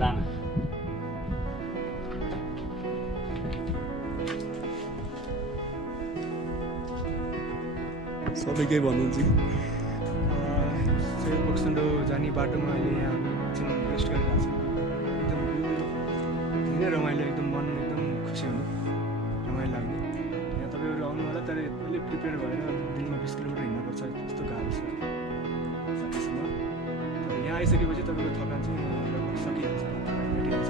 दाना सबै केही भन्नुहुन्छ कि फोक्सोन्डो जाने बाटोमा अहिले यहाँ एकछिन रेस्ट गरिरहेको छ एकदम धेरै रमाइलो एकदम मन एकदम खुसी हुनु रमाइलो लाग्ने यहाँ तपाईँहरू आउनु होला तर अहिले प्रिपेयर भएर दिनमा 20 किलोमिटर हिँड्नुपर्छ त्यस्तो गाह्रो छ सकेसम्म तर यहाँ आइसकेपछि तपाईँको थकान चाहिँ लगभग सकिहाल्छ भेटिहाल्छ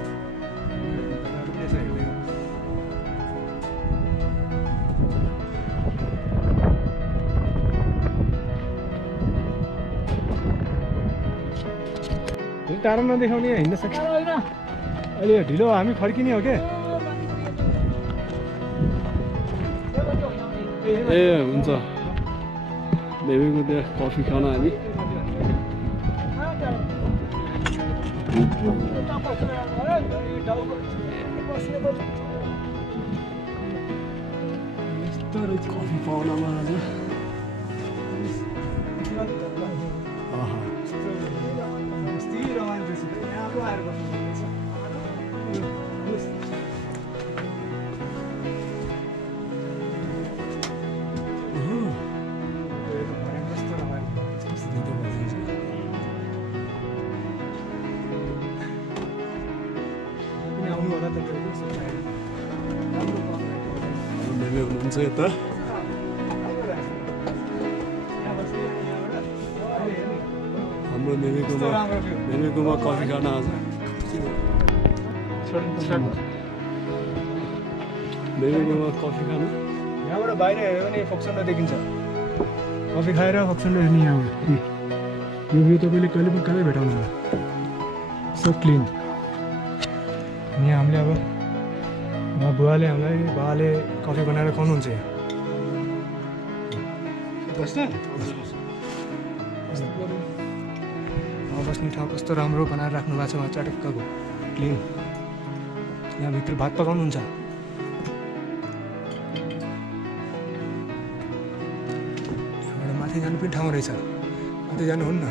तपाईँहरू पनि यसो हेर्दै टाढो नदेखाउने हिँड्न सक्छ अहिले ढिलो हामी फर्किने हो क्या ए हुन्छ बेबीको त्यहाँ कफी खान हामी यस्तो रहेछ कफी पाउनमा आज हुनुहुन्छ यता हाम्रो मेमेकोमा कफी खान आज मेमेकोमा कफी खान यहाँबाट बाहिर हेऱ्यो भने फोक्सोन्डो देखिन्छ कफी खाएर फोक्सोन्डो हेर्ने यहाँबाट यो भ्यू तपाईँले कहिले पनि कहीँ भेटाउनु होला सो क्लिन अनि हामीले अब बुवाले हामीलाई बाबाले कफी बनाएर खुवाउनुहुन्छ यहाँ बस्ने ठाउँ कस्तो राम्रो बनाएर राख्नु भएको छ उहाँ चटक्कको क्लिन यहाँभित्र भात पकाउनुहुन्छ यहाँबाट माथि जानु पनि ठाउँ रहेछ माथि जानुहुन्न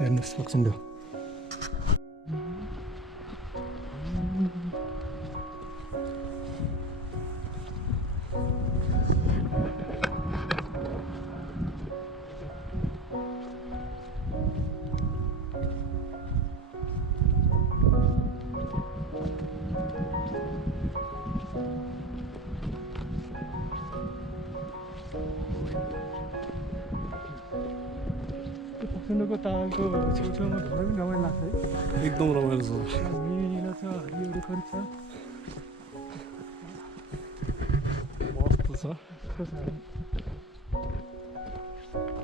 हेर्नुहोस् फोक्सोन्डो फोक्सोन्डोको तालको छेउछाउमा ढुङ्गा पनि रमाइलो लाग्छ है एकदम रमाइलो छ मिलो छ हरियो खरी छ मस्त छ कस्तो छ